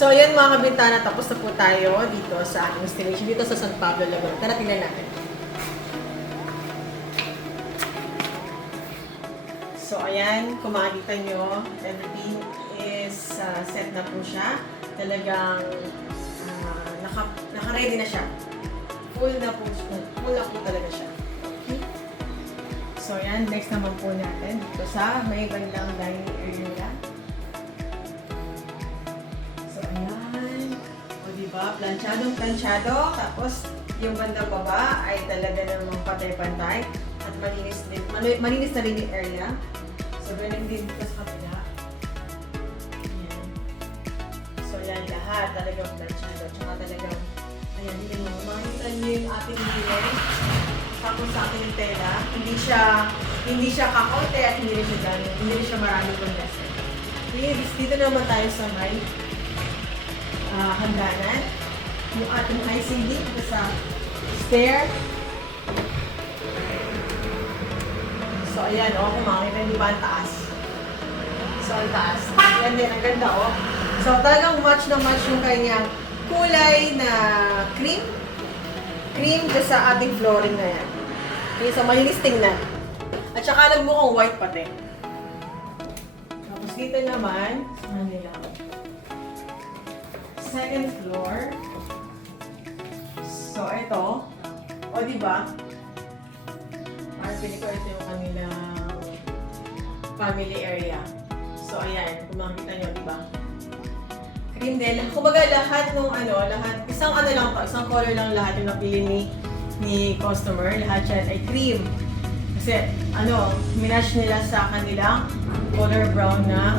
So, ayan mga kabintana, tapos na po tayo dito sa ating installation, dito sa San Pablo, Laguna. Tara, tingnan natin. So, ayan, kung makikita nyo, everything is set na po siya. Talagang naka-ready na siya. Full na po talaga siya. Okay? So, ayan, next naman po natin dito sa may bandang dining area. So, ayan. O, diba? Planchadong-planchado. Tapos, yung bandang baba ay talaga namang patay-pantay. At malinis na rin yung area. So, ganun din dito sa kapila. Ayan. So, yan lahat. Talagang planchado. Tsaka talagang, ayan, yun mo. Makikita nyo yung ating nilay. Tapos sa ating yung tela. Hindi siya kakaunti at hindi rin siya maraming condenser. Okay, dito naman tayo sa may hangganan. Yung ating ICD dito sa stair. So, ayan, kung makikita nyo ba ang taas? So, ang taas. Yan din, ang ganda, So, talagang match na match yung kanyang kulay na cream. Cream dyan sa ating flooring na yan. Okay, so, malinis tingnan. At saka nagmukhang white pati. Tapos dito naman, sa kanila. Second floor. So, ito. O, diba? Pili ko ito yung kanilang family area. So, ayan. Kung makikita nyo, diba? Cream din. Kumbaga lahat ng isang lang to, isang color lang lahat yung napili ni customer. Lahat yan ay cream. Kasi, minash nila sa kanilang color brown na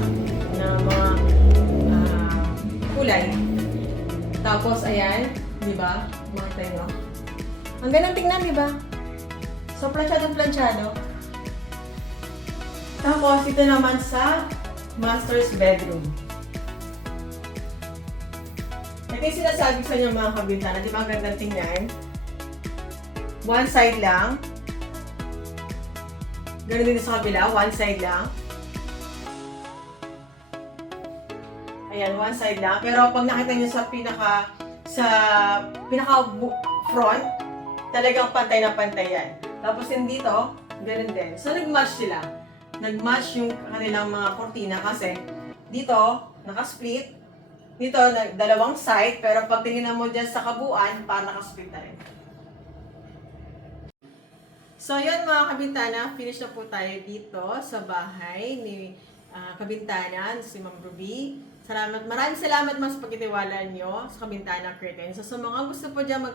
mga kulay. Tapos, ayan. Diba? Makita nyo. Ang ganang tingnan, diba? So, planchado. Tapos, ito naman sa master's bedroom. Ito yung sinasabi sa inyo mga kabintana. Di ba ang gandang tingnan? One side lang. Ganun din sa kabila. One side lang. Ayan, one side lang. Pero pag nakita nyo sa pinaka front, talagang pantay na pantay yan. Tapos yung dito, ganun din. So, nag-match sila. Nag-match yung kanilang mga kortina kasi dito, naka-split. Dito, dalawang side. Pero pag tingnan mo dyan sa kabuuan, parang naka-split na rin. So, yun mga kabintana. Finish na po tayo dito sa bahay ni kabintana, si Ma'am Ruby. Maraming salamat mas pagkitiwala nyo sa Kabintana Curtain. So, sa mga gusto po dyan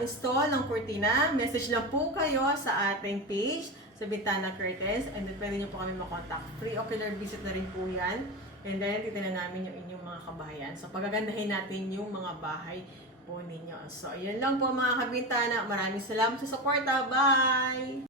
install ng cortina, message lang po kayo sa ating page sa Bintana Curtains, and then pwede nyo po kami makontak. Free ocular visit na rin po yan, and then titignan namin yung inyong mga kabahayan. So pagagandahin natin yung mga bahay po ninyo. So yun lang po mga kabintana, maraming salamat sa suporta. Bye!